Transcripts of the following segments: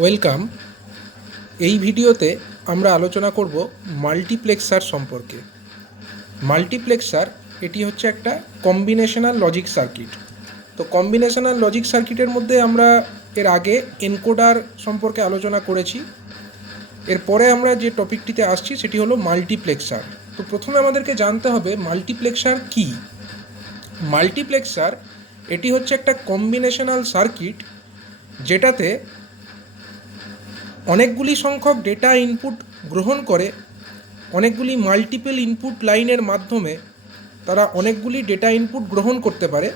Welcome. এই ভিডিওতে আমরা আলোচনা করব মাল্টিপ্লেক্সার সম্পর্কে। মাল্টিপ্লেক্সার এটি হচ্ছে একটা কম্বিনেশনাল লজিক সার্কিট। তো কম্বিনেশনাল লজিক সার্কিটের মধ্যে আমরা এর আগে এনকোডার সম্পর্কে আলোচনা করেছি। এরপরে আমরা যে টপিকটিতে আসছি সেটি হলো মাল্টিপ্লেক্সার। তো প্রথমে আমাদেরকে জানতে হবে মাল্টিপ্লেক্সার কী। মাল্টিপ্লেক্সার এটি হচ্ছে একটা কম্বিনেশনাল সার্কিট যেটাতে অনেকগুলি সংখ্যক ডেটা ইনপুট গ্রহণ করে, অনেকগুলি মাল্টিপল ইনপুট লাইনের মাধ্যমে তারা অনেকগুলি ডেটা ইনপুট গ্রহণ করতে পারে।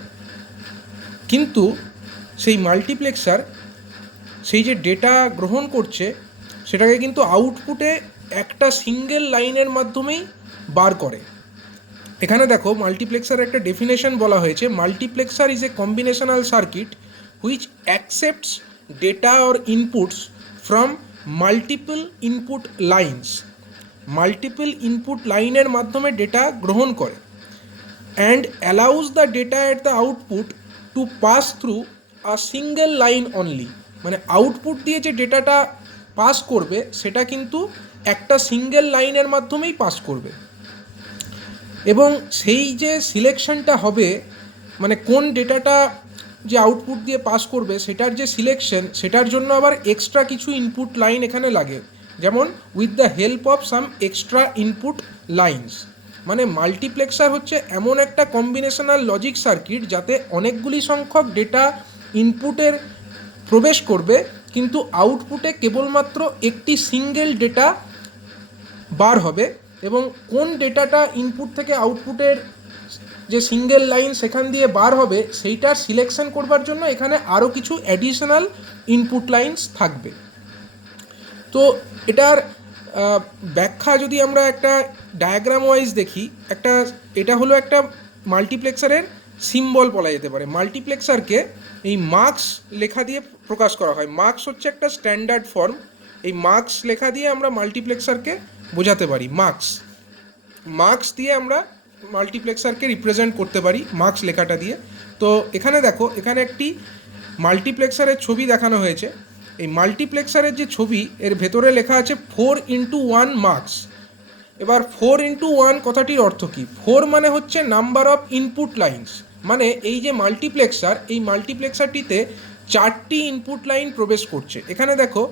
কিন্তু সেই মাল্টিপ্লেক্সার সেই যে ডেটা গ্রহণ করছে সেটাকে কিন্তু আউটপুটে একটা সিঙ্গেল লাইনের মাধ্যমেই বার করে। এখানে দেখো মাল্টিপ্লেক্সার একটা ডেফিনেশন বলা হয়েছে, multiplexer is a combinational circuit which accepts data or inputs from multiple input lines. Multiple input লাইনের মাধ্যমে ডেটা গ্রহণ করে and allows the data at the output to pass through a single line only. মানে output দিয়ে যে ডেটাটা pass করবে সেটা কিন্তু একটা সিঙ্গেল লাইনের মাধ্যমেই পাস করবে, এবং সেই যে সিলেকশনটা হবে, মানে কোন ডেটাটা যে আউটপুট দিয়ে পাস করবে সেটার যে সিলেকশন, সেটার জন্য আবার এক্সট্রা কিছু ইনপুট লাইন এখানে লাগে, যেমন with the help of some extra input lines. মানে মাল্টিপ্লেক্সার হচ্ছে এমন একটা কম্বিনেশনাল লজিক সার্কিট যাতে অনেকগুলি সংখ্যক ডেটা ইনপুটের প্রবেশ করবে, কিন্তু আউটপুটে কেবলমাত্র একটি সিঙ্গেল ডেটা বার হবে, এবং কোন ডেটাটা ইনপুট থেকে আউটপুটের যে সিঙ্গেল লাইন সেখান দিয়ে বার হবে সেইটার সিলেকশন করবার জন্য এখানে আরও কিছু অ্যাডিশনাল ইনপুট লাইনস থাকবে। তো এটার ব্যাখ্যা যদি আমরা একটা ডায়াগ্রাম ওয়াইজ দেখি, এটা হলো একটা মাল্টিপ্লেক্সারের সিম্বল বলা যেতে পারে। মাল্টিপ্লেক্সারকে এই মার্কস লেখা দিয়ে প্রকাশ করা হয়। মার্কস হচ্ছে একটা স্ট্যান্ডার্ড ফর্ম। এই মার্কস লেখা দিয়ে আমরা মাল্টিপ্লেক্সারকে বোঝাতে পারি। মার্কস দিয়ে আমরা মাল্টিপ্লেক্সারকে রিপ্রেজেন্ট করতে পারি মার্কস লেখাটা দিয়ে। তো এখানে দেখো, এখানে একটি মাল্টিপ্লেক্সারের ছবি দেখানো হয়েছে। এই মাল্টিপ্লেক্সারের যে ছবি, এর ভেতরে লেখা আছে 4x1 মার্কস। এবার 4x1 কথাটির অর্থ কী? 4 মানে হচ্ছে নাম্বার অফ ইনপুট লাইনস। মানে এই যে মাল্টিপ্লেক্সার, এই মাল্টিপ্লেক্সারটিতে 4টি ইনপুট লাইন প্রবেশ করছে। এখানে দেখো,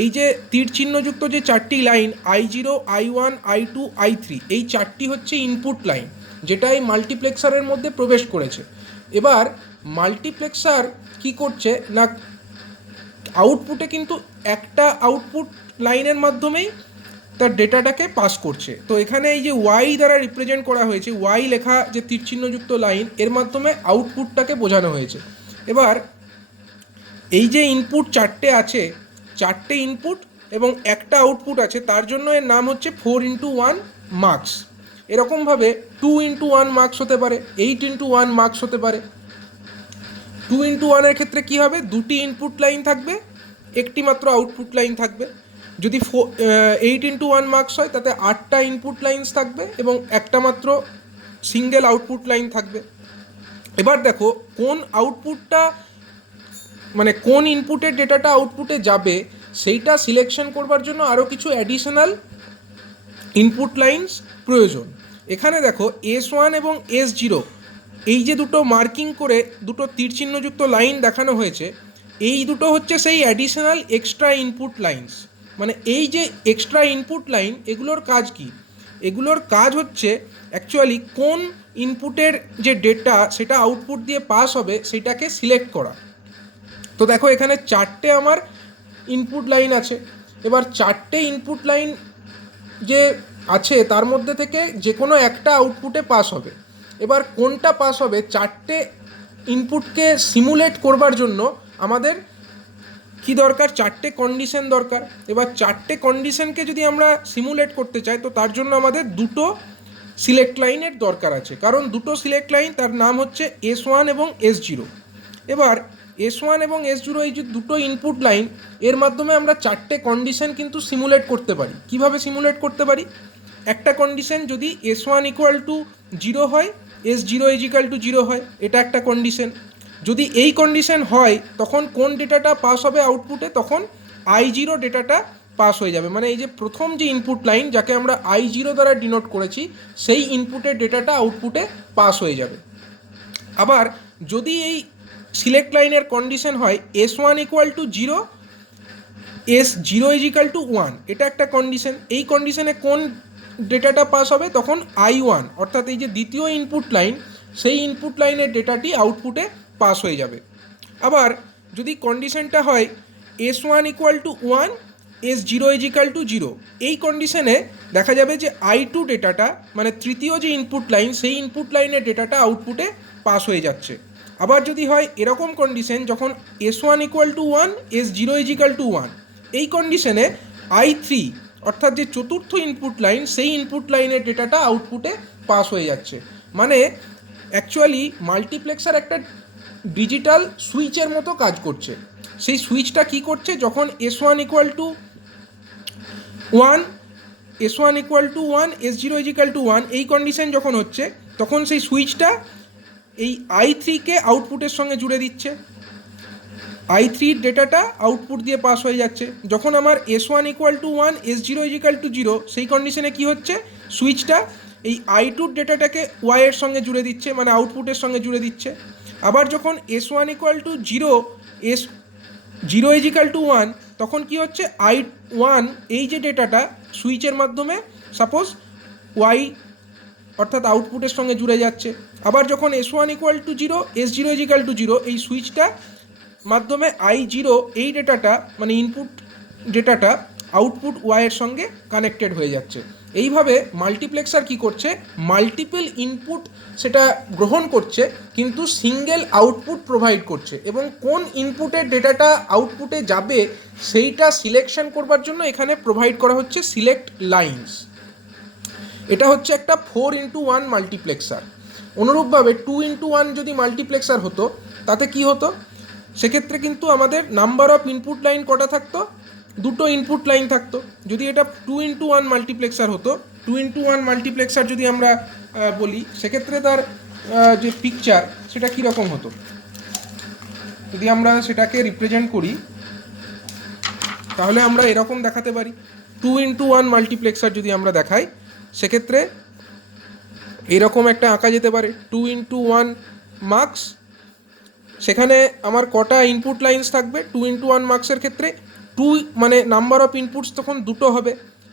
এই যে তীর চিহ্নযুক্ত যে 4টি line I0, I1, I2, I3, এই 4টি হচ্ছে ইনপুট লাইন যেটা এই মাল্টিপ্লেক্সারের মধ্যে প্রবেশ করেছে। এবার মাল্টিপ্লেক্সার কি করছে না, আউটপুটে কিন্তু একটা আউটপুট লাইনের মাধ্যমেই তার ডেটাটাকে পাস করছে। তো এখানে এই যে ওয়াই দ্বারা রিপ্রেজেন্ট করা হয়েছে, ওয়াই লেখা যে তীরচিহ্নযুক্ত লাইন, এর মাধ্যমে আউটপুটটাকে বোঝানো হয়েছে। এবার এই যে ইনপুট 4টে আছে, 4টে ইনপুট এবং একটা আউটপুট আছে, তার জন্য এর নাম হচ্ছে 4x1 মার্কস। এরকমভাবে 2x1 মার্কস হতে পারে, 8x1 মার্কস হতে পারে। 2x1 এর ক্ষেত্রে কী হবে? দুটি ইনপুট লাইন থাকবে, একটি মাত্র আউটপুট লাইন থাকবে। যদি 8x1 মার্কস হয় তাতে 8টা ইনপুট লাইনস থাকবে এবং একটা মাত্র সিঙ্গেল আউটপুট লাইন থাকবে। এবার দেখো কোন আউটপুটটা, মানে কোন ইনপুটের ডেটাটা আউটপুটে যাবে সেইটা সিলেকশন করবার জন্য আরও কিছু অ্যাডিশনাল ইনপুট লাইনস প্রয়োজন। এখানে দেখো S1 এবং S0, এই যে দুটো মার্কিং করে দুটো তীরচিহ্নযুক্ত লাইন দেখানো হয়েছে, এই দুটো হচ্ছে সেই অ্যাডিশনাল এক্সট্রা ইনপুট লাইনস। মানে এই যে এক্সট্রা ইনপুট লাইন, এগুলোর কাজ কি? এগুলোর কাজ হচ্ছে অ্যাকচুয়ালি কোন ইনপুটের যে ডেটা সেটা আউটপুট দিয়ে পাস হবে সেটাকে সিলেক্ট করা। তো দেখো এখানে 4টে আমার ইনপুট লাইন আছে। এবার 4টে ইনপুট লাইন যে আছে তার মধ্যে থেকে যে কোনো একটা আউটপুটে পাস হবে। এবার কোনটা পাস হবে, 4টে ইনপুটকে সিমুলেট করবার জন্য আমাদের কি দরকার? 4টে কন্ডিশন দরকার। এবার 4টে কন্ডিশনকে যদি আমরা সিমুলেট করতে চাই তো তার জন্য আমাদের দুটো সিলেক্ট লাইনের দরকার আছে, কারণ দুটো সিলেক্ট লাইন, তার নাম হচ্ছে S1 এবং S0। এবার S1 এবং S0 এই যে দুটো ইনপুট লাইন, এর মাধ্যমে আমরা 4টে কন্ডিশন কিন্তু সিমুলেট করতে পারি। কিভাবে সিমুলেট করতে পারি? একটা কন্ডিশন যদি S1 = 0 হয়, S0 = 0 হয়, এটা একটা কন্ডিশন। যদি এই কন্ডিশন হয় তখন কোন ডেটাটা পাস হবে আউটপুটে, তখন I0 ডেটাটা পাস হয়ে যাবে। মানে এই যে প্রথম যে ইনপুট লাইন যাকে আমরা I0 দ্বারা ডিনোট করেছি সেই ইনপুটের ডেটাটা আউটপুটে পাস হয়ে যাবে। আবার যদি এই সিলেক্ট লাইনের কন্ডিশন হয় S1 equal to 0, S0 is equal to 1, এটা একটা কন্ডিশন। এই কন্ডিশনে কোন ডেটাটা পাস হবে, তখন I1 অর্থাৎ এই যে দ্বিতীয় ইনপুট লাইন সেই ইনপুট লাইনের ডেটাটি আউটপুটে পাস হয়ে যাবে। আবার যদি কন্ডিশনটা হয় S1 equal to 1, S0 is equal to 0, এই কন্ডিশনে দেখা যাবে যে I2 ডেটাটা মানে তৃতীয় যে ইনপুট লাইন সেই ইনপুট লাইনের ডেটাটা আউটপুটে পাস হয়ে যাচ্ছে। আবার যদি হয় এরকম কন্ডিশন যখন S1 equal to 1, S0 is equal to 1, এই কন্ডিশনে I3 অর্থাৎ যে চতুর্থ ইনপুট লাইন সেই ইনপুট লাইনের ডেটাটা আউটপুটে পাস হয়ে যাচ্ছে। মানে অ্যাকচুয়ালি মাল্টিপ্লেক্সার একটা ডিজিটাল সুইচের মতো কাজ করছে। সেই সুইচটা কি করছে, যখন S1 equal to 1, S1 equal to 1, S0 is equal to 1 এই কন্ডিশন যখন হচ্ছে তখন সেই সুইচটা এই I3কে আউটপুটের সঙ্গে জুড়ে দিচ্ছে, I3 ডেটাটা আউটপুট দিয়ে পাস হয়ে যাচ্ছে। যখন আমার S1 equal to 1, S0 is equal to 0 সেই কন্ডিশনে কী হচ্ছে, সুইচটা এই I2 ডেটাটাকে Y এর সঙ্গে জুড়ে দিচ্ছে, মানে আউটপুটের সঙ্গে জুড়ে দিচ্ছে। আবার যখন S1 equal to 0, S0 is equal to 1 তখন কি হচ্ছে, I1 এই যে ডেটাটা সুইচের মাধ্যমে সাপোজ Y অর্থাৎ আউটপুটের সঙ্গে জুড়ে যাচ্ছে। আবার যখন S1 equal to 0, S0 is equal to 0 এই সুইচটা মাধ্যমে I0 এই ডেটাটা মানে ইনপুট ডেটাটা আউটপুট Y এর সঙ্গে কানেক্টেড হয়ে যাচ্ছে। এইভাবে মাল্টিপ্লেক্সার কি করছে, মাল্টিপল ইনপুট সেটা গ্রহণ করছে কিন্তু সিঙ্গেল আউটপুট প্রোভাইড করছে, এবং কোন ইনপুটের ডেটাটা আউটপুটে যাবে সেইটা সিলেকশন করবার জন্য এখানে প্রোভাইড করা হচ্ছে সিলেক্ট লাইনস। এটা হচ্ছে একটা 4x1 মাল্টিপ্লেক্সার। অনুরূপভাবে 2x1 যদি মাল্টিপ্লেক্সার হতো তাতে কি হতো, সেক্ষেত্রে কিন্তু আমাদের নাম্বার অফ ইনপুট লাইন কটা থাকতো, দুটো ইনপুট লাইন থাকতো। যদি এটা 2x1 মাল্টিপ্লেক্সার হতো, 2x1 মাল্টিপ্লেক্সার যদি আমরা বলি সেক্ষেত্রে তার যে পিকচার সেটা কীরকম হতো, যদি আমরা সেটাকে রিপ্রেজেন্ট করি তাহলে আমরা এরকম দেখাতে পারি। 2x1 মাল্টিপ্লেক্সার যদি আমরা দেখাই সেক্ষেত্রে এরকম একটা আঁকা যেতে পারে 2x1 মার্কস। সেখানে আমার কটা ইনপুট লাইন্স থাকবে, 2x1 মার্কসের ক্ষেত্রে 2 মানে নাম্বার অফ ইনপুটস তখন দুটো হবে।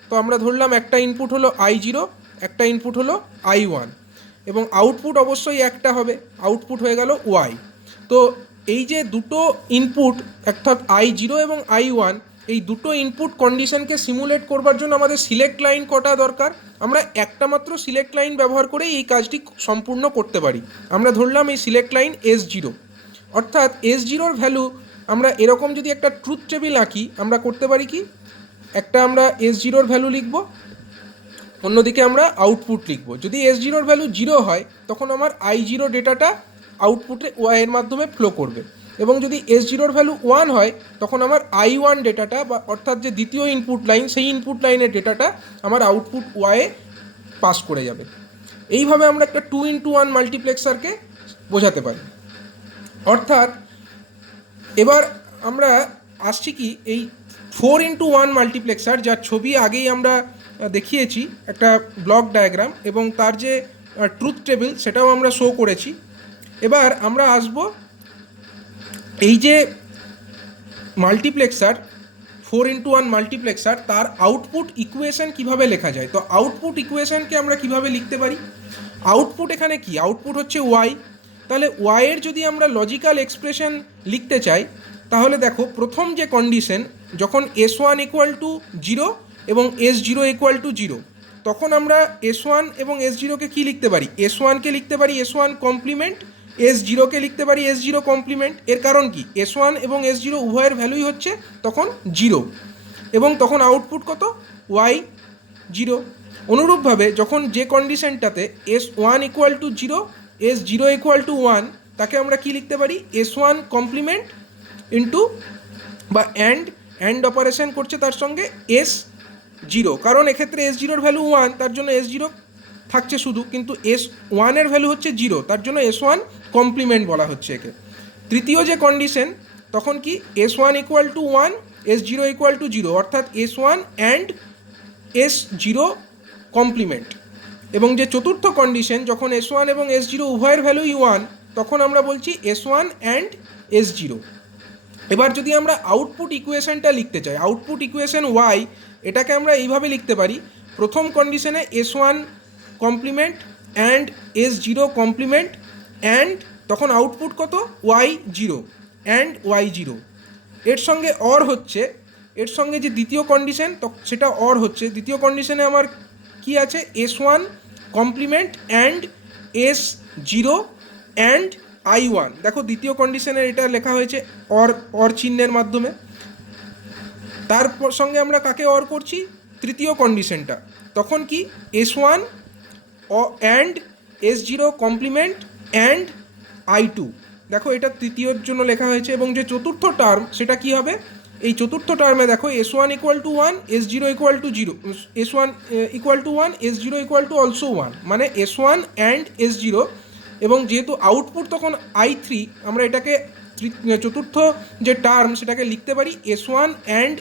তো আমরা ধরলাম একটা ইনপুট হলো I0, একটা ইনপুট হলো I1, এবং আউটপুট অবশ্যই একটা হবে, আউটপুট হয়ে গেল Y। তো এই যে দুটো ইনপুট অর্থাৎ I0 এবং I1 এই দুটো ইনপুট কন্ডিশনকে সিমুলেট করবার জন্য আমাদের সিলেক্ট লাইন কটা দরকার, আমরা একটা মাত্র সিলেক্ট লাইন ব্যবহার করেই এই কাজটি সম্পূর্ণ করতে পারি। আমরা ধরলাম এই সিলেক্ট লাইন S0, অর্থাৎ S0-র ভ্যালু আমরা এরকম যদি একটা ট্রুথ টেবিল আঁকি আমরা করতে পারি কি, একটা আমরা S0-র ভ্যালু লিখব, অন্যদিকে আমরা আউটপুট লিখব। যদি S0-র ভ্যালু 0 হয় তখন আমার I0 ডেটাটা আউটপুটে Y এর মাধ্যমে ফ্লো করবে, এবং যদি S0-র ভ্যালু 1 হয় তখন আমার I1 ডেটাটা বা অর্থাৎ যে দ্বিতীয় ইনপুট লাইন সেই ইনপুট লাইনের ডেটাটা আমার আউটপুট Y এ পাস করে যাবে। এইভাবে আমরা একটা 2x1 মাল্টিপ্লেক্সারকে বোঝাতে পারি। অর্থাৎ এবার আমরা আসছি কি এই 4x1 মাল্টিপ্লেক্সার, যার ছবি আগেই আমরা দেখিয়েছি একটা ব্লক ডায়াগ্রাম, এবং তার যে ট্রুথ টেবিল সেটাও আমরা শো করেছি। এবার আমরা আসব এই যে মাল্টিপ্লেক্সার 4x1 মাল্টিপ্লেক্সার তার আউটপুট ইকুয়েশন কিভাবে লেখা যায়। তো আউটপুট ইকুয়েশনকে আমরা কিভাবে লিখতে পারি, আউটপুট এখানে কি, আউটপুট হচ্ছে Y। তাহলে Y এর যদি আমরা লজিক্যাল এক্সপ্রেশন লিখতে চাই তাহলে দেখো প্রথম যে কন্ডিশন যখন S1 ইকুয়াল টু 0 এবং S0 ইকুয়াল টু 0 তখন আমরা S1 এবং S0কে কী লিখতে পারি, S1কে লিখতে পারি S1 কমপ্লিমেন্ট, S0কে লিখতে পারি S0 কমপ্লিমেন্ট। এর কারণ কি, S1 এবং S0 উভয়ের ভ্যালুই হচ্ছে তখন 0, এবং তখন আউটপুট কত, Y0। অনুরূপভাবে যখন যে কন্ডিশনটাতে S1 equal to 0, S0 equal to 1 তাকে আমরা কি লিখতে পারি, S1 কমপ্লিমেন্ট ইন্টু বা অ্যান্ড অপারেশন করছে তার সঙ্গে S0, কারণ এক্ষেত্রে S0-র ভ্যালু 1 তার জন্য S0 থাকছে শুধু, কিন্তু S1-এর ভ্যালু হচ্ছে 0 তার জন্য S1 কমপ্লিমেন্ট বলা হচ্ছে একে। তৃতীয় যে কন্ডিশন, তখন কি S1 equal to 1, S0 equal to 0, অর্থাৎ S1 অ্যান্ড S0 কমপ্লিমেন্ট। এবং যে চতুর্থ কন্ডিশন, যখন S1 এবং S0 উভয়ের ভ্যালুই 1, তখন আমরা বলছি S1 অ্যান্ড S0। এবার যদি আমরা আউটপুট ইকুয়েশনটা লিখতে চাই, আউটপুট ইকুয়েশন Y, এটাকে আমরা এইভাবে লিখতে পারি। প্রথম কন্ডিশনে S1 complement and S0 complement and তখন আউটপুট কত, Y0 অ্যান্ড Y0। এর সঙ্গে অর হচ্ছে, এর সঙ্গে যে দ্বিতীয় কন্ডিশন সেটা অর হচ্ছে। দ্বিতীয় কন্ডিশনে আমার কি আছে, S1 complement and S0 and I1। দেখো দ্বিতীয় কন্ডিশনের এটা লেখা হয়েছে অর চিহ্নের মাধ্যমে। তার সঙ্গে আমরা কাকে অর করছি, তৃতীয় কন্ডিশনটা। তখন কি S1 and S0 complement and I2। দেখো এটা তৃতীয়র জন্য লেখা হয়েছে। এবং যে চতুর্থ টার্ম সেটা কি হবে, এই চতুর্থ টার্মে দেখো S1 equal to 1, S0 equal to 0, S1 equal to 1, S0 equal to also 1, মানে S1 অ্যান্ড S0। এবং যেহেতু আউটপুট তখন I3, আমরা এটাকে চতুর্থ যে টার্ম সেটাকে লিখতে পারি S1 and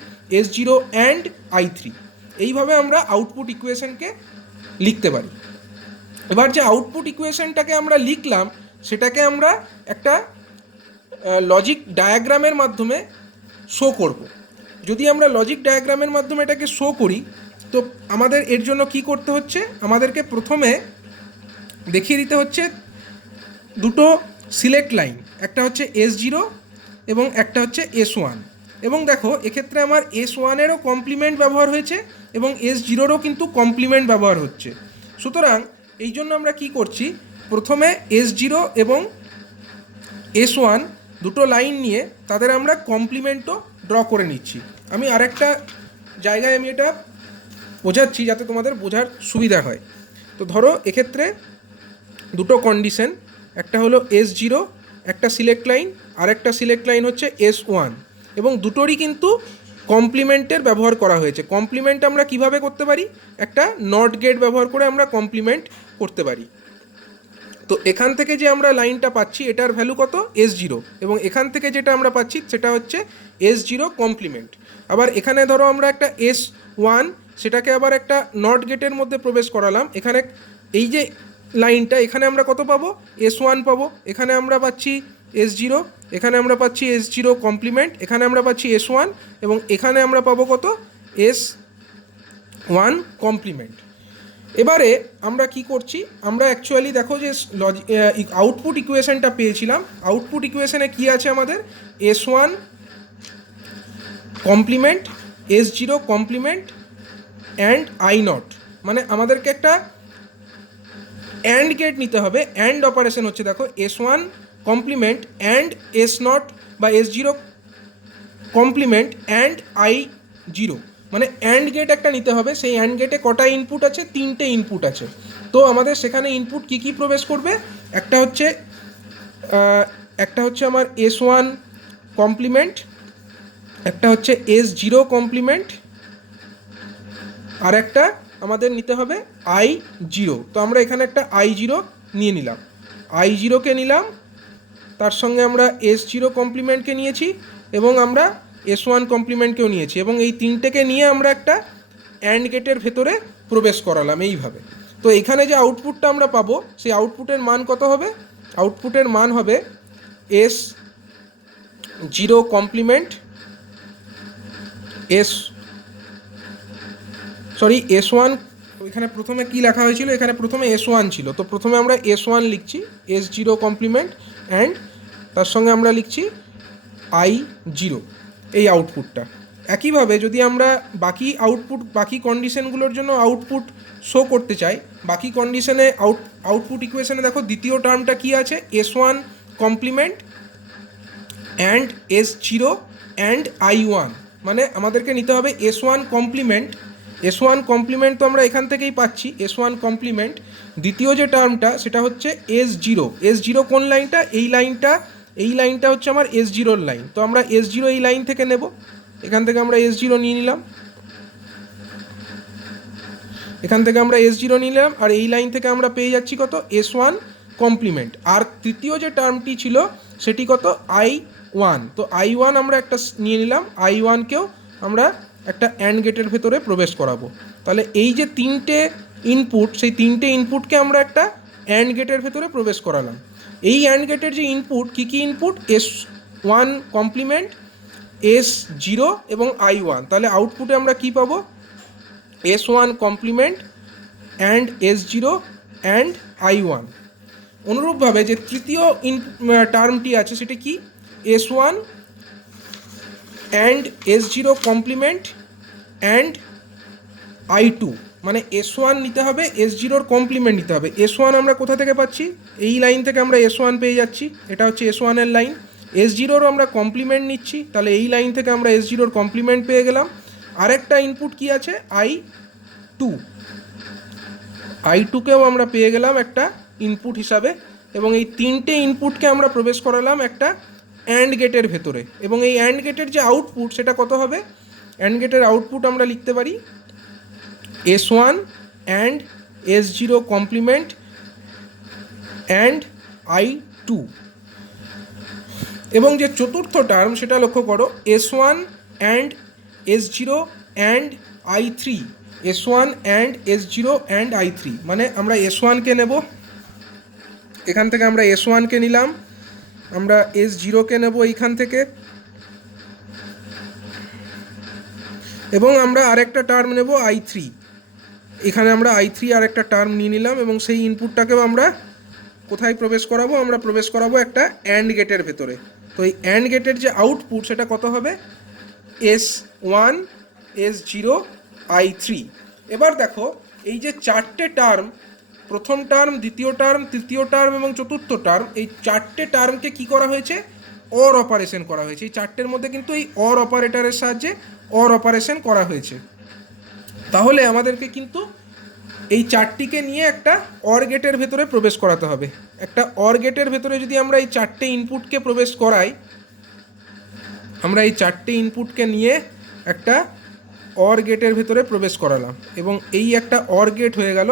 S0 and I3। এইভাবে আমরা আউটপুট ইকুয়েশনকে লিখতে পারি। এবার যে আউটপুট ইকুয়েশনটাকে আমরা লিখলাম, সেটাকে আমরা একটা লজিক ডায়াগ্রামের মাধ্যমে শো করব। যদি আমরা লজিক ডায়াগ্রামের মাধ্যমে এটাকে শো করি, তো আমাদের এর জন্য কি করতে হচ্ছে, আমাদেরকে প্রথমে দেখিয়ে দিতে হচ্ছে দুটো সিলেক্ট লাইন, একটা হচ্ছে S0 এবং একটা হচ্ছে S1। এবং দেখো এক্ষেত্রে আমার S1-এরও কমপ্লিমেন্ট ব্যবহার হয়েছে এবং S0-রও কিন্তু কমপ্লিমেন্ট ব্যবহার হচ্ছে। সুতরাং এই জন্য আমরা কি করছি, প্রথমে S0 এবং S1 দুটো লাইন নিয়ে তাদের আমরা কমপ্লিমেন্টও ড্র করে নিচ্ছি। আমি আরেকটা জায়গায় আমি এটা বোঝাচ্ছি যাতে তোমাদের বোঝার সুবিধা হয়। তো ধরো এক্ষেত্রে দুটো কন্ডিশন, একটা হলো S0 একটা সিলেক্ট লাইন, আর একটা সিলেক্ট লাইন হচ্ছে S1, এবং দুটোরই কিন্তু কমপ্লিমেন্টের ব্যবহার করা হয়েছে। কমপ্লিমেন্ট আমরা কিভাবে করতে পারি, একটা নট গেট ব্যবহার করে আমরা কমপ্লিমেন্ট করতে পারি। তো এখান থেকে যে আমরা লাইনটা পাচ্ছি এটার ভ্যালু কত, S0, এবং এখান থেকে যেটা আমরা পাচ্ছি সেটা হচ্ছে S0 কমপ্লিমেন্ট। আবার এখানে ধরো আমরা একটা S1 সেটাকে আবার একটা নট গেটের মধ্যে প্রবেশ করালাম। এখানে এই যে লাইনটা, এখানে আমরা কত পাবো, S1 পাবো, এখানে আমরা পাচ্ছি S0, এখানে আমরা পাচ্ছি S0 কমপ্লিমেন্ট, এখানে আমরা পাচ্ছি S1, এবং এখানে আমরা পাবো কত, S1 কমপ্লিমেন্ট। এবারে আমরা কি করছি, আমরা অ্যাকচুয়ালি দেখো যে আউটপুট ইকুয়েশনটা পেয়েছিলাম। আউটপুট ইকুয়েশনে কি আছে আমাদের, S1 complement, S0 complement and I0। মানে আমাদেরকে একটা অ্যান্ড গেট নিতে হবে। অ্যান্ড অপারেশন হচ্ছে, দেখো S1 কমপ্লিমেন্ট অ্যান্ড S0 বা S0 কমপ্লিমেন্ট অ্যান্ড I0, মানে অ্যান্ড গেট একটা নিতে হবে। সেই অ্যান্ড গেটে কটা ইনপুট আছে, তিনটে ইনপুট আছে। তো আমাদের সেখানে ইনপুট কি কি প্রবেশ করবে, একটা হচ্ছে আমার S1 কমপ্লিমেন্ট, একটা হচ্ছে S0 কমপ্লিমেন্ট, আর একটা আমাদের নিতে হবে I0। তো আমরা এখানে একটা I0 নিয়ে নিলাম, I0কে নিলাম, তার সঙ্গে আমরা S0 কমপ্লিমেন্টকে নিয়েছি এবং আমরা S1 কমপ্লিমেন্টকেও নিয়েছি, এবং এই তিনটেকে নিয়ে আমরা একটা অ্যান্ড গেটের ভেতরে প্রবেশ করালাম এইভাবে। তো এখানে যে আউটপুটটা আমরা পাবো, সেই আউটপুটের মান কত হবে, আউটপুটের মান হবে S0 কমপ্লিমেন্ট S1। এখানে প্রথমে কি লেখা হয়েছিল, এখানে প্রথমে S1 ছিল, তো প্রথমে আমরা S1 লিখছি, S0 কমপ্লিমেন্ট অ্যান্ড তার সঙ্গে আমরা লিখছি I0, এই আউটপুটটা। একইভাবে যদি আমরা বাকি কন্ডিশনগুলোর জন্য আউটপুট শো করতে চাই, বাকি কন্ডিশনে আউটপুট ইকুয়েশনে দেখো দ্বিতীয় টার্মটা কি আছে, S1 complement and S0 and I1, মানে আমাদেরকে নিতে হবে S1 কমপ্লিমেন্ট। S1 কমপ্লিমেন্ট তো আমরা এখান থেকেই পাচ্ছি, S1 কমপ্লিমেন্ট। দ্বিতীয় যে টার্মটা সেটা হচ্ছে S0। S0 কোন লাইনটা, এই লাইনটা হচ্ছে আমার S0-র লাইন। তো আমরা S0 এই লাইন থেকে নেব, এখান থেকে আমরা S0 নিয়ে নিলাম, আর এই লাইন থেকে আমরা পেয়ে যাচ্ছি কত, S1 কমপ্লিমেন্ট। আর তৃতীয় যে টার্মটি ছিল সেটি কত, I1। তো I1 আমরা একটা নিয়ে নিলাম, I1কেও আমরা একটা অ্যান্ড গেটের ভেতরে প্রবেশ করাবো। তাহলে এই যে তিনটে ইনপুট, সেই তিনটে ইনপুটকে আমরা একটা অ্যান্ড গেটের ভেতরে প্রবেশ করালাম। এই অ্যান্ড গেটের যে ইনপুট, কী কী ইনপুট, S1 কমপ্লিমেন্ট, S0 এবং I1। তাহলে আউটপুটে আমরা কি পাবো, S1 complement and S0 and I1। অনুরূপভাবে যে তৃতীয় টার্মটি আছে সেটা কি, S1 and S0 complement and I2। মানে S1 নিতে হবে, S0 কমপ্লিমেন্ট নিতে হবে। S1 আমরা কোথা থেকে পাচ্ছি, এই লাইন থেকে আমরা S1 পেয়ে যাচ্ছি, এটা হচ্ছে S1 এর লাইন। S0 আমরা কমপ্লিমেন্ট নিচ্ছি, তাহলে এই লাইন থেকে আমরা S0 কমপ্লিমেন্ট পেয়ে গেলাম। আরেকটা ইনপুট কি আছে, I2, I2কেও আমরা পেয়ে গেলাম একটা ইনপুট হিসাবে। এবং এই তিনটে ইনপুটকে আমরা প্রবেশ করালাম একটা অ্যান্ড গেটের ভেতরে। এবং এই অ্যান্ড গেটের যে আউটপুট সেটা কত হবে, অ্যান্ড গেটের আউটপুট আমরা লিখতে পারি S1 and S0 complement and I2। এবং যে চতুর্থ টার্ম সেটা লক্ষ্য করো, S1 and S0 and I3, S1 and S0 and I3। মানে আমরা S1কে নেব, এখান থেকে আমরা S1কে নিলাম, আমরা S0কে নেব এইখান থেকে, এবং আমরা আরেকটা টার্ম নেব I3। এখানে আমরা I3 আরেকটা টার্ম নিয়ে নিলাম, এবং সেই ইনপুটটাকেও আমরা কোথায় প্রবেশ করাবো, আমরা প্রবেশ করাবো একটা অ্যান্ড গেটের ভেতরে। তো এই অ্যান্ড গেটের যে আউটপুট সেটা কত হবে, S1 S0 I3। এবার দেখো এই যে চারটে টার্ম, প্রথম টার্ম, দ্বিতীয় টার্ম, তৃতীয় টার্ম এবং চতুর্থ টার্ম, এই চারটে টার্মকে কি করা হয়েছে, অর অপারেশন করা হয়েছে। এই চারটের মধ্যে কিন্তু এই অর অপারেটরের সাহায্যে অর অপারেশন করা হয়েছে। তাহলে আমাদেরকে কিন্তু এই চারটিকে নিয়ে একটা অর গেটের ভেতরে প্রবেশ করাতে হবে। একটা অর গেটের ভেতরে যদি আমরা এই চারটে ইনপুটকে প্রবেশ করাই, আমরা এই চারটে ইনপুটকে নিয়ে একটা অর গেটের ভেতরে প্রবেশ করালাম, এবং এই একটা অর গেট হয়ে গেল।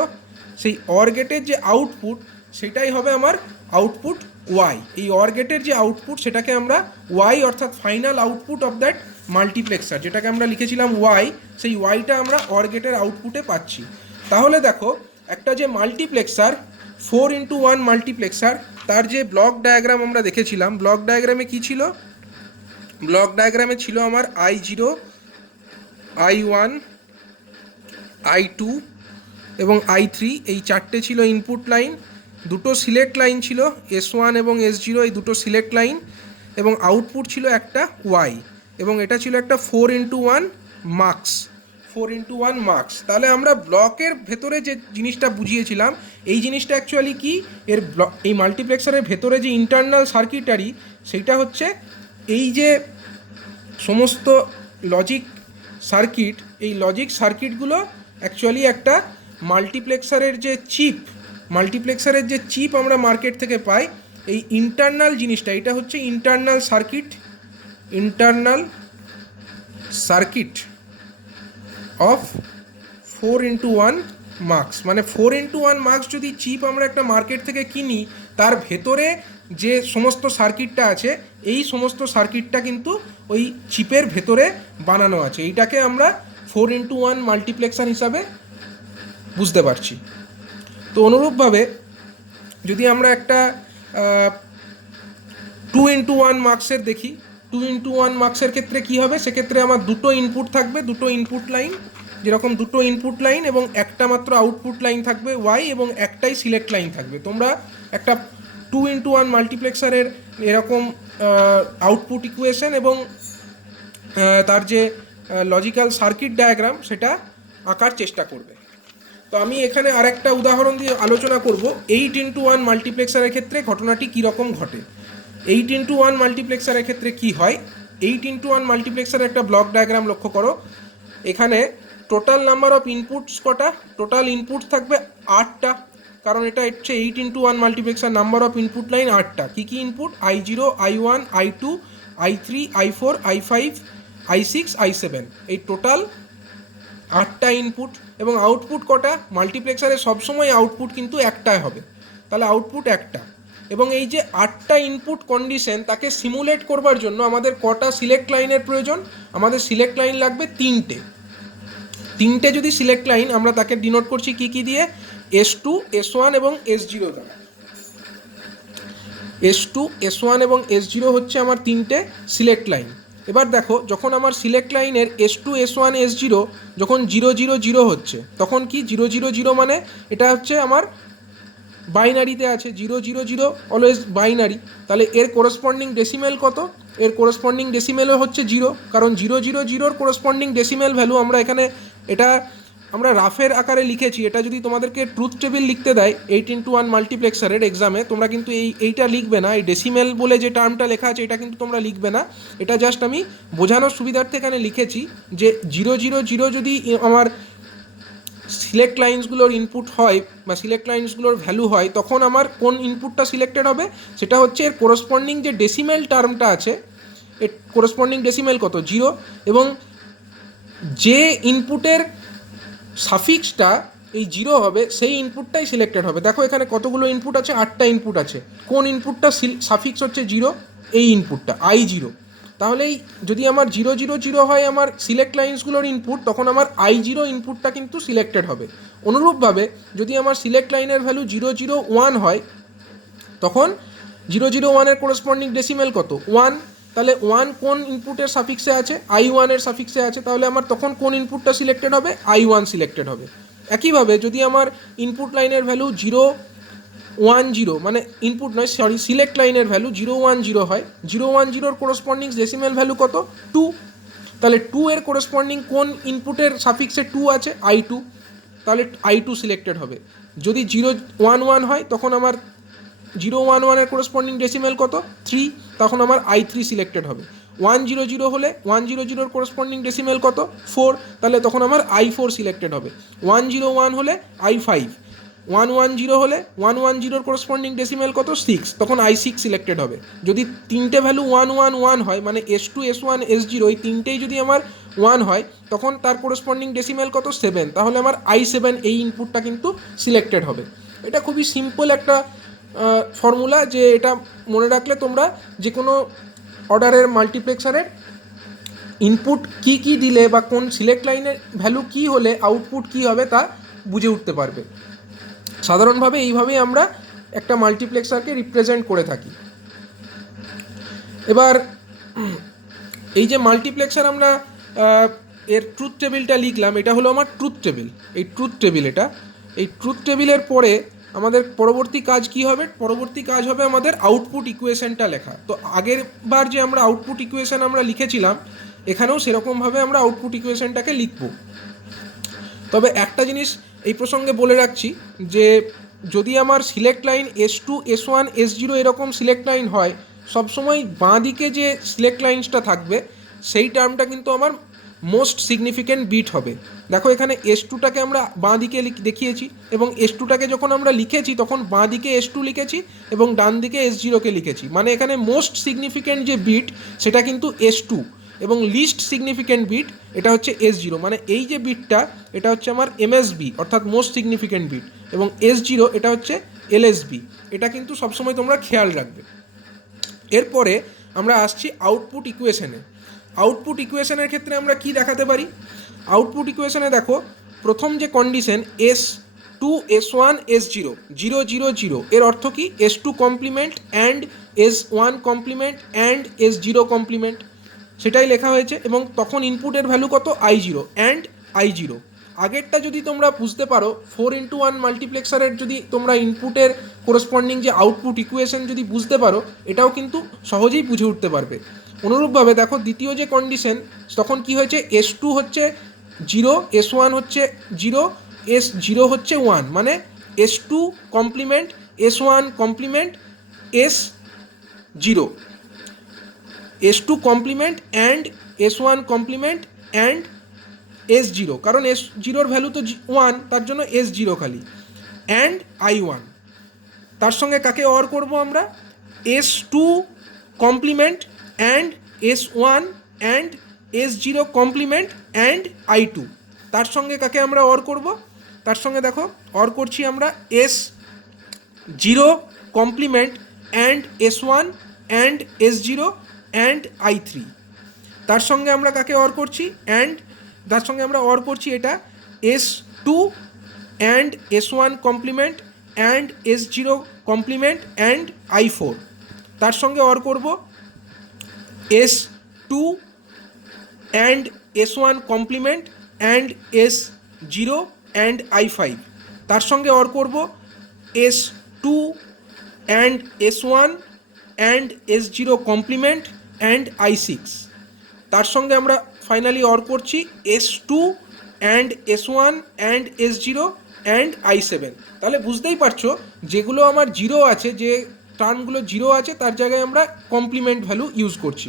সেই অর গেটের যে আউটপুট সেটাই হবে আমার আউটপুট ওয়াই। এই অর গেটের যে আউটপুট সেটাকে আমরা ওয়াই, অর্থাৎ final output of that multiplexer, যেটাকে আমরা লিখেছিলাম ওয়াই, সেই ওয়াইটা আমরা অর গেটের আউটপুটে পাচ্ছি। তাহলে দেখো একটা যে মাল্টিপ্লেক্সার, 4x1 মাল্টিপ্লেক্সার, তার যে ব্লক ডায়াগ্রাম আমরা দেখেছিলাম, ব্লক ডায়াগ্রামে কি ছিল, ব্লক ডায়াগ্রামে ছিল আমার I0, I1, I2 এবং I3, এই চারটে ছিল ইনপুট লাইন। দুটো সিলেক্ট লাইন ছিল, S1 এবং S0, এই দুটো সিলেক্ট লাইন, এবং আউটপুট ছিল একটা ওয়াই, এবং এটা ছিল একটা 4x1 মার্কস, 4x1 মার্কস। তাহলে আমরা ব্লকের ভেতরে যে জিনিসটা বুঝিয়েছিলাম, এই জিনিসটা অ্যাকচুয়ালি কি, এর এই মাল্টিপ্লেক্সারের ভেতরে যে ইন্টারনাল সার্কিটারি, সেইটা হচ্ছে এই যে সমস্ত লজিক সার্কিট, এই লজিক সার্কিটগুলো অ্যাকচুয়ালি একটা মাল্টিপ্লেক্সারের যে চিপ, মাল্টিপ্লেক্সারের যে চিপ আমরা মার্কেট থেকে পাই, এই ইন্টারনাল জিনিসটা, এটা হচ্ছে internal circuit, internal circuit of 4x1 marks. মানে 4x1 মার্কস যদি চিপ আমরা একটা মার্কেট থেকে কিনি, তার ভেতরে যে সমস্ত সার্কিটটা আছে, এই সমস্ত সার্কিটটা কিন্তু ওই চিপের ভেতরে বানানো আছে। এইটাকে আমরা 4x1 মাল্টিপ্লেক্সার হিসাবে বুঝতে পারছি। তো অনুরূপভাবে যদি আমরা একটা 2x1 মার্কসের দেখি, 2x1 মার্কসের ক্ষেত্রে কি হবে, সেক্ষেত্রে আমার দুটো ইনপুট থাকবে, দুটো ইনপুট লাইন, যেরকম দুটো ইনপুট লাইন এবং একটা মাত্র আউটপুট লাইন থাকবে ওয়াই, এবং একটাই সিলেক্ট লাইন থাকবে। তোমরা একটা 2x1 মাল্টিপ্লেক্সারের এরকম আউটপুট ইকুয়েশন এবং তার যে লজিক্যাল সার্কিট ডায়াগ্রাম সেটা আঁকার চেষ্টা করবে। তো আমি এখানে আরেকটা উদাহরণ দিয়ে আলোচনা করব 8x1 মাল্টিপ্লেক্সারের ক্ষেত্রে ঘটনাটি কীরকম ঘটে। 8x1 মাল্টিপ্লেক্সারের ক্ষেত্রে কি হয়, 8x1 মাল্টিপ্লেক্সারের একটা ব্লক ডায়াগ্রাম লক্ষ্য করো। এখানে টোটাল নাম্বার অফ ইনপুটস কটা, টোটাল ইনপুট থাকবে 8টা, কারণ এটা হচ্ছে 8x1 multiplexer, number of input line 8টা। কী কী input, I0, I1, I2, I3, I4, I5, I6, I7, এই টোটাল 8টা ইনপুট। এবং আউটপুট কটা, মাল্টিপ্লেক্সারে সবসময় আউটপুট কিন্তু একটাই হবে। তাহলে আউটপুট একটা। এবং এই যে 8টা ইনপুট কন্ডিশন তাকে সিমুলেট করবার জন্য আমাদের কটা সিলেক্ট লাইনের প্রয়োজন? আমাদের সিলেক্ট লাইন লাগবে 3টে যদি সিলেক্ট লাইন, আমরা তাকে ডিনোট করছি কি দিয়ে? S2, S1 এবং S0 দ্বারা। S2, S1 এবং S0 হচ্ছে আমার 3টে সিলেক্ট লাইন। এবার দেখো, যখন আমার সিলেক্ট লাইনের S2, S1, S0 যখন 0 0 0 হচ্ছে, তখন কি 0 0 0 মানে এটা হচ্ছে আমার বাইনারিতে আছে, 0 0 0 অলওয়েজ বাইনারি। তাহলে এর কোরসপন্ডিং ডেসিমেল কত? এর কোরসপন্ডিং ডেসিমেলও হচ্ছে 0, কারণ 0 0 0-র কোরসপন্ডিং ডেসিমেল ভ্যালু আমরা এখানে এটা আমরা রাফের আকারে লিখেছি। এটা যদি তোমাদেরকে ট্রুথ টেবিল লিখতে দেয় 8x1 মাল্টিপ্লেক্সারের এক্সামে, তোমরা কিন্তু এইটা লিখবে না, এই ডেসিমেল বলে যে টার্মটা লেখা আছে এটা কিন্তু তোমরা লিখবে না। এটা জাস্ট আমি বোঝানোর সুবিধার্থে এখানে লিখেছি যে 0 0 0 যদি আমার সিলেক্ট লাইন্সগুলোর ইনপুট হয় বা সিলেক্ট লাইন্সগুলোর ভ্যালু হয়, তখন আমার কোন ইনপুটটা সিলেক্টেড হবে? সেটা হচ্ছে এর কোরসপন্ডিং যে ডেসিমেল টার্মটা আছে, এর কোরসপন্ডিং ডেসিমেল কত? 0। এবং যে ইনপুটের সাফিক্সটা এই 0 হবে সেই ইনপুটটাই সিলেক্টেড হবে। দেখো এখানে কতগুলো ইনপুট আছে? 8টা ইনপুট আছে। কোন ইনপুটটা সাফিক্স হচ্ছে 0? এই ইনপুটটা I0। তাহলে এই যদি আমার 0 0 0 হয় আমার সিলেক্ট লাইন্সগুলোর ইনপুট, তখন আমার I0 ইনপুটটা কিন্তু সিলেক্টেড হবে। অনুরূপভাবে যদি আমার সিলেক্ট লাইনের ভ্যালু 0 0 1 হয়, তখন 0 0 1-এর কোরসপন্ডিং ডেসিমেল কত? 1। তাহলে 1 কোন ইনপুটের সাফিক্সে আছে? I1 এর সাফিক্সে আছে। তাহলে আমার তখন কোন ইনপুটটা সিলেক্টেড হবে? I1 সিলেক্টেড হবে। একইভাবে যদি আমার ইনপুট লাইনের ভ্যালু 0 1 0 মানে ইনপুট নয়, সরি, সিলেক্ট লাইনের ভ্যালু 0 1 0 হয়, 0 1 0-র কোরসপন্ডিং ডেসিমেল ভ্যালু কত? 2। তাহলে 2 এর কোরসপন্ডিং কোন ইনপুটের সাফিক্সে 2 আছে? I2। তাহলে I2 সিলেক্টেড হবে। যদি 0 1 1 হয়, তখন আমার 0 1 1-এর কোরসপন্ডিং ডেসিমেল কত? 3। তখন আমার I3 সিলেক্টেড হবে। 1 0 0 হলে 1 0 0-র কোরসপন্ডিং ডেসিমেল কত? 4। তাহলে তখন আমার I4 সিলেক্টেড হবে। 1 0 1 হলে I5। 1 1 0 হলে 1 1 0-র কোরসপন্ডিং ডেসিমেল কত? 6। তখন I6 সিলেক্টেড হবে। যদি তিনটে ভ্যালু 1 1 1 হয়, মানে S2, S1, S0 এই তিনটেই যদি আমার 1 হয়, তখন তার কোরসপন্ডিং ডেসিমেল কত? 7। তাহলে আমার I7 এই ইনপুটটা কিন্তু সিলেক্টেড হবে। এটা খুবই সিম্পল একটা ফর্মুলা, যে এটা মনে রাখলে তোমরা যে কোনো অর্ডারের মাল্টিপ্লেক্সারের ইনপুট কি দিলে বা কোন সিলেক্ট লাইনের ভ্যালু কি হলে আউটপুট কি হবে তা বুঝে উঠতে পারবে। সাধারণভাবে এইভাবেই আমরা একটা মাল্টিপ্লেক্সারকে রিপ্রেজেন্ট করে থাকি। এবার এই যে মাল্টিপ্লেক্সার আমরা এর ট্রুথ টেবিলটা লিখলাম, এটা হলো আমার ট্রুথ টেবিল। এই ট্রুথ টেবিলের পরে আমাদের পরবর্তী কাজ কি হবে? পরবর্তী কাজ হবে আমাদের আউটপুট ইকুয়েশনটা লেখা। তো আগের বার যে আমরা আউটপুট ইকুয়েশন আমরা লিখেছিলাম, এখানেও সেরকমভাবে আমরা আউটপুট ইকুয়েশনটাকে লিখব। তবে একটা জিনিস এই প্রসঙ্গে বলে রাখছি, যে যদি আমার select line S2, S1, S0 এরকম সিলেক্ট লাইন হয়, সবসময় বাঁ দিকে যে সিলেক্ট লাইনসটা থাকবে সেই টার্মটা কিন্তু আমার মোস্ট সিগনিফিক্যান্ট বিট হবে। দেখো এখানে S2টাকে আমরা বাঁ দিকে দেখিয়েছি, এবং S2টাকে যখন আমরা লিখেছি তখন বাঁ দিকে S2 লিখেছি এবং ডান দিকে S0কে লিখেছি। মানে এখানে মোস্ট সিগনিফিক্যান্ট যে বিট সেটা কিন্তু S2, এবং লিস্ট সিগনিফিক্যান্ট বিট এটা হচ্ছে S0। মানে এই যে বিটটা এটা হচ্ছে আমার MSB অর্থাৎ মোস্ট সিগনিফিক্যান্ট বিট, এবং S0 এটা হচ্ছে LSB। এটা কিন্তু সবসময় তোমরা খেয়াল রাখবে। এরপরে আমরা আসছি আউটপুট ইকুয়েশনে। আউটপুট ইকুয়েশনের ক্ষেত্রে আমরা কি দেখাতে পারি? আউটপুট ইকুয়েশনে দেখো, প্রথম যে কন্ডিশন S2, S1, S0 0 0 0, এর অর্থ কি? S2 complement and S1 complement and S0 complement, সেটাই লেখা হয়েছে। এবং তখন ইনপুটের ভ্যালু কত? I0 and I0। আগেরটা যদি তোমরা বুঝতে পারো, 4x1 মাল্টিপ্লেক্সারের যদি তোমরা ইনপুটের কোরসপন্ডিং যে আউটপুট ইকুয়েশন যদি বুঝতে পারো, এটাও কিন্তু সহজেই বুঝে উঠতে পারবে। অনুরূপভাবে দেখো দ্বিতীয় যে কন্ডিশন, তখন কি হয়েছে? S2 হচ্ছে 0, S1 হচ্ছে 0, S0 হচ্ছে 1, মানে S2 complement S1 complement S0, S2 complement and S1 complement and S0, কারণ S0-র ভ্যালু তো 1, তার জন্য S0 খালি, অ্যান্ড I1। তার সঙ্গে কাকে অর করব আমরা? S2 complement and S1 and S0 complement and I2। তার সঙ্গে কাকে আমরা অর করব? তার সঙ্গে দেখো অর করছি আমরা zero complement and S1 and S0 and I3। তার সঙ্গে আমরা কাকে অর করছি, অ্যান্ড তার সঙ্গে আমরা অর করছি এটা S2 and S1 complement and S0 complement and I4। তার সঙ্গে অর করব S2 and S1 complement and S0 and I5। তার সঙ্গে অর করব S2 and S1 and S0 complement and I6। তার সঙ্গে আমরা ফাইনালি অর করছি S2 and S1 and S0 and I7। তাহলে বুঝতেই পারছো যেগুলো আমার জিরো আছে, যে টার্মগুলো জিরো আছে তার জায়গায় আমরা কমপ্লিমেন্ট ভ্যালু ইউজ করছি,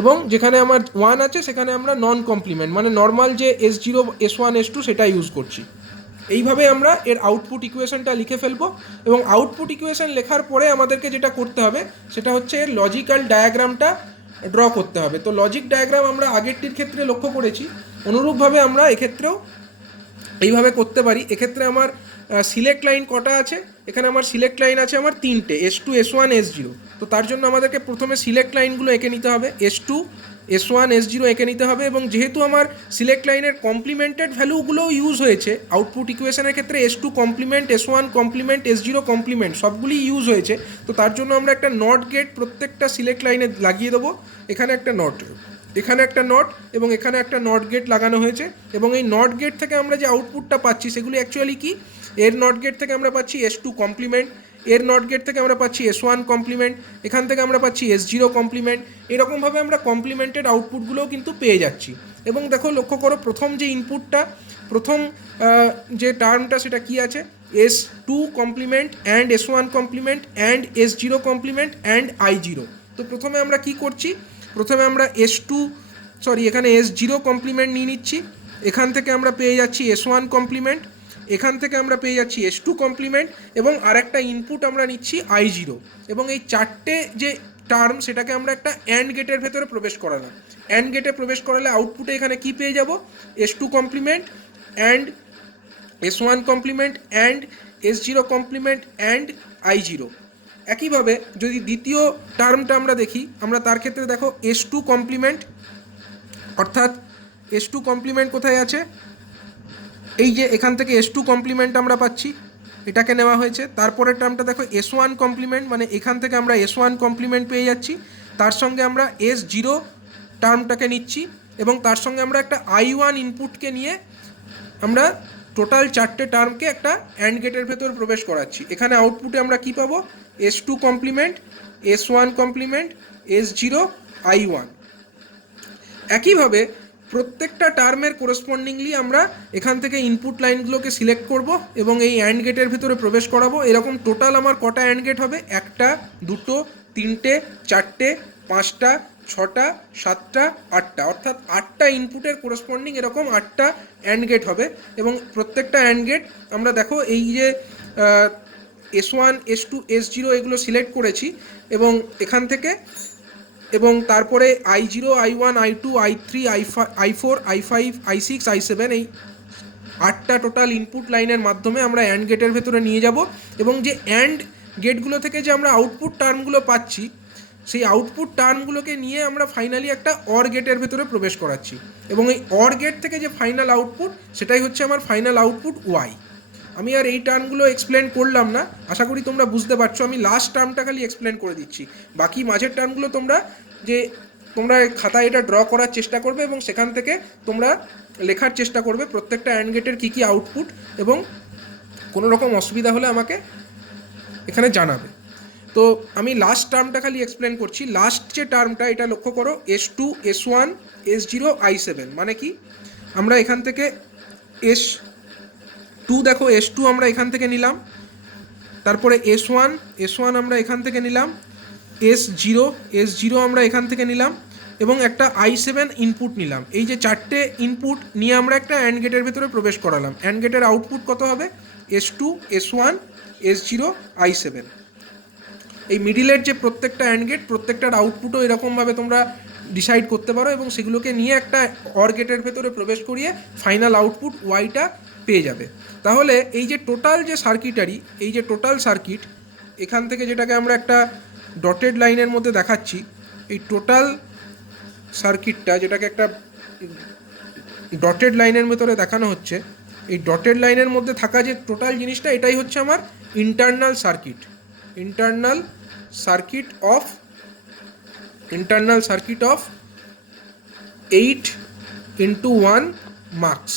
এবং যেখানে আমার 1 আছে সেখানে আমরা নন কমপ্লিমেন্ট মানে নর্মাল যে S0 S1 S2 সেটা ইউজ করছি। এইভাবে আমরা এর আউটপুট ইকুয়েশনটা লিখে ফেলবো, এবং আউটপুট ইকুয়েশন লেখার পরে আমাদেরকে যেটা করতে হবে সেটা হচ্ছে এর লজিক্যাল ডায়াগ্রামটা ড্র করতে হবে। তো লজিক ডায়াগ্রাম আমরা আগেরটির ক্ষেত্রে লক্ষ্য করেছি, অনুরূপভাবে আমরা এক্ষেত্রেও এইভাবে করতে পারি। এক্ষেত্রে আমার সিলেক্ট লাইন কটা আছে, এখানে আমার সিলেক্ট লাইন আছে আমার 3টে, S2 S1 S0। তো তার জন্য আমাদেরকে প্রথমে সিলেক্ট লাইনগুলো এঁকে নিতে হবে, S2 S1 S0 এঁকে নিতে হবে, এবং যেহেতু আমার সিলেক্ট লাইনের কমপ্লিমেন্টেড ভ্যালুগুলোও ইউজ হয়েছে আউটপুট ইকুয়েশনের ক্ষেত্রে, S2 complement S1 complement S0 complement সবগুলি ইউজ হয়েছে। তো তার জন্য আমরা একটা নট গেট প্রত্যেকটা সিলেক্ট লাইনে লাগিয়ে দেবো। এখানে একটা নট, এখানে একটা নট, এবং এখানে একটা নট গেট লাগানো হয়েছে, এবং এই নট গেট থেকে আমরা যে আউটপুটটা পাচ্ছি সেগুলি অ্যাকচুয়ালি কি, এর নট গেট থেকে আমরা পাচ্ছি S2 কমপ্লিমেন্ট, এর নট গেট থেকে আমরা পাচ্ছি S1 কমপ্লিমেন্ট, এখান থেকে আমরা পাচ্ছি S0 কমপ্লিমেন্ট। এরকমভাবে আমরা কমপ্লিমেন্টেড আউটপুটগুলোও কিন্তু পেয়ে যাচ্ছি। এবং দেখো লক্ষ্য করো প্রথম যে ইনপুটটা, প্রথম যে টার্মটা সেটা কি আছে, S2 complement and S1 complement and S0 complement and I0। তো প্রথমে আমরা কি করছি, প্রথমে আমরা এখানে S0 কমপ্লিমেন্ট নিয়ে নিচ্ছি, এখান থেকে আমরা পেয়ে যাচ্ছি S1 কমপ্লিমেন্ট, এখান থেকে আমরা পেয়ে যাচ্ছি S2 কমপ্লিমেন্ট, এবং আরেকটা ইনপুট আমরা নিচ্ছি I0। এবং এই চারটে যে টার্ম সেটাকে আমরা একটা অ্যান্ড গেটের ভেতরে প্রবেশ করালাম। অ্যান্ড গেটে প্রবেশ করালে আউটপুটে এখানে কি পেয়ে যাব, S2 complement and S1 complement and S0 complement and I0। একইভাবে যদি দ্বিতীয় টার্মটা আমরা দেখি, আমরা তার ক্ষেত্রে দেখো S2 কমপ্লিমেন্ট, অর্থাৎ S2 কমপ্লিমেন্ট কোথায় আছে, এই যে এখান থেকে S2 কমপ্লিমেন্ট আমরা পাচ্ছি, এটাকে নেওয়া হয়েছে। তারপরের টার্মটা দেখো S1 কমপ্লিমেন্ট, মানে এখান থেকে আমরা S1 কমপ্লিমেন্ট পেয়ে যাচ্ছি, তার সঙ্গে আমরা S0 টার্মটাকে নিচ্ছি, এবং তার সঙ্গে আমরা একটা I1 ইনপুটকে নিয়ে আমরা টোটাল চারটে টার্মকে একটা অ্যান্ড গেটের ভেতর প্রবেশ করাচ্ছি। এখানে আউটপুটে আমরা কি পাবো, S2 complement S1 complement S0 I1। একইভাবে প্রত্যেকটা টার্মের কোরেসপন্ডিংলি আমরা এখান থেকে ইনপুট লাইনগুলোকে সিলেক্ট করব এবং এই অ্যান্ড গেটের ভিতরে প্রবেশ করাবো। এরকম টোটাল আমার কটা অ্যান্ড গেট হবে, 1টা 2টো 3টে 4টে 5টা 6টা 7টা 8টা, অর্থাৎ 8টা ইনপুটের কোরেসপন্ডিং এরকম 8টা অ্যান্ড গেট হবে। এবং প্রত্যেকটা অ্যান্ড গেট আমরা দেখো এই যে S1 S2 S0 এগুলো সিলেক্ট করেছি, এবং এখান থেকে, এবং তারপরে I0 I1 I2 I3 I4 I5 I6 I7 এই 8টা টোটাল ইনপুট লাইনের মাধ্যমে আমরা অ্যান্ড গেটের ভেতরে নিয়ে যাব। এবং যে অ্যান্ড গেটগুলো থেকে যে আমরা আউটপুট টার্মগুলো পাচ্ছি, সেই আউটপুট টার্মগুলোকে নিয়ে আমরা ফাইনালি একটা অর গেটের ভেতরে প্রবেশ করাচ্ছি, এবং এই অর গেট থেকে যে ফাইনাল আউটপুট সেটাই হচ্ছে আমার ফাইনাল আউটপুট Y। আমি আর এই টার্মগুলো এক্সপ্লেন করলাম না, আশা করি তোমরা বুঝতে পারছো। আমি লাস্ট টার্মটা খালি এক্সপ্লেন করে দিচ্ছি, বাকি মাঝের টার্মগুলো তোমরা খাতায় এটা ড্র করার চেষ্টা করবে, এবং সেখান থেকে তোমরা লেখার চেষ্টা করবে প্রত্যেকটা অ্যান্ড গেটের কী কী আউটপুট, এবং কোনো রকম অসুবিধা হলে আমাকে এখানে জানাবে। তো আমি লাস্ট টার্মটা খালি এক্সপ্লেন করছি। লাস্ট যে টার্মটা, এটা লক্ষ্য করো, S2 S1 S0 I7, মানে কি, আমরা এখান থেকে S2 দেখো S2 আমরা এখান থেকে নিলাম, তারপরে S1 আমরা এখান থেকে নিলাম, S0 আমরা এখান থেকে নিলাম, এবং একটা I7 ইনপুট নিলাম। এই যে চারটে ইনপুট নিয়ে আমরা একটা অ্যান্ড গেটের ভেতরে প্রবেশ করালাম। অ্যান্ড গেটের আউটপুট কত হবে, S2 S1 S0 I7। এই মিডিলের যে প্রত্যেকটা অ্যান্ড গেট, প্রত্যেকটার আউটপুটও এরকমভাবে তোমরা ডিসাইড করতে পারো এবং সেগুলোকে নিয়ে একটা অর গেটের ভেতরে প্রবেশ করিয়ে ফাইনাল আউটপুট ওয়াইটা পেয়ে যাবে। তাহলে এই যে টোটাল যে সার্কিটারি, এই যে টোটাল সার্কিট, এখান থেকে যেটাকে আমরা একটা ডটেড লাইনের মধ্যে দেখাচ্ছি, এই টোটাল সার্কিটটা যেটাকে একটা ডটেড লাইনের ভেতরে দেখানো হচ্ছে, এই ডটেড লাইনের মধ্যে থাকা যে টোটাল জিনিসটা, এটাই হচ্ছে আমার internal circuit. Internal circuit of 8x1 marks.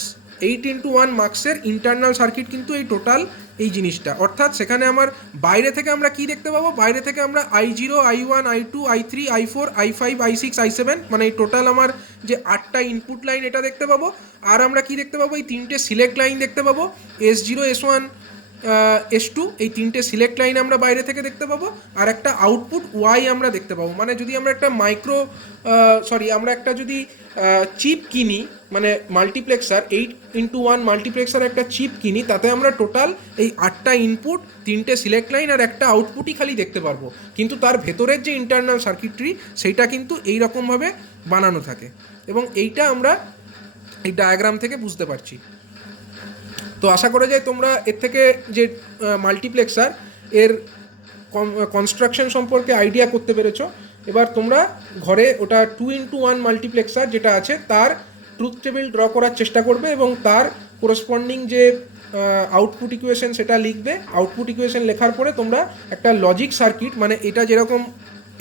8x1 মার্কসের ইন্টারনাল সার্কিট কিন্তু এই টোটাল এই জিনিসটা। অর্থাৎ সেখানে আমার বাইরে থেকে আমরা কি দেখতে পাবো, বাইরে থেকে আমরা I0, I1, I2, I3, I4, I5, I6, I7, মানে এই টোটাল আমার যে 8টা ইনপুট লাইন এটা দেখতে পাবো। আর আমরা কি দেখতে পাবো, এই 3টে সিলেক্ট লাইন দেখতে পাবো, S0, S1, S2, এই 3টে সিলেক্ট লাইন আমরা বাইরে থেকে দেখতে পাবো। আর একটা আউটপুট ওয়াই আমরা দেখতে পাবো। মানে যদি আমরা একটা আমরা একটা যদি চিপ কিনি, মানে মাল্টিপ্লেক্সার 8x1 মাল্টিপ্লেক্সার একটা চিপ কিনি, তাতে আমরা টোটাল এই 8টা ইনপুট, 3টে সিলেক্ট লাইন আর একটা আউটপুটই খালি দেখতে পারবো। কিন্তু তার ভেতরের যে ইন্টারনাল সার্কিটরি, সেইটা কিন্তু এই রকমভাবে বানানো থাকে এবং এইটা আমরা এই ডায়াগ্রাম থেকে বুঝতে পারছি। তো আশা করা যায় তোমরা এর থেকে যে মাল্টিপ্লেক্সার এর কনস্ট্রাকশন সম্পর্কে আইডিয়া করতে পেরেছো। এবার তোমরা ঘরে ওটা 2x1 মাল্টিপ্লেক্সার যেটা আছে তার ট্রুথ টেবিল ড্র করার চেষ্টা করবে এবং তার কোরসপন্ডিং যে আউটপুট ইকুয়েশন সেটা লিখবে। আউটপুট ইকুয়েশন লেখার পরে তোমরা একটা লজিক সার্কিট, মানে এটা যেরকম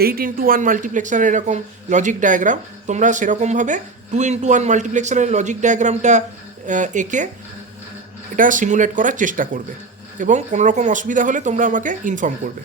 8x1 মাল্টিপ্লেক্সারের এরকম লজিক ডায়াগ্রাম, তোমরা সেরকমভাবে 2x1 মাল্টিপ্লেক্সারের লজিক ডায়াগ্রামটা এঁকে এটা সিমুলেট করার চেষ্টা করবে এবং কোনো রকম অসুবিধা হলে তোমরা আমাকে ইনফর্ম করবে।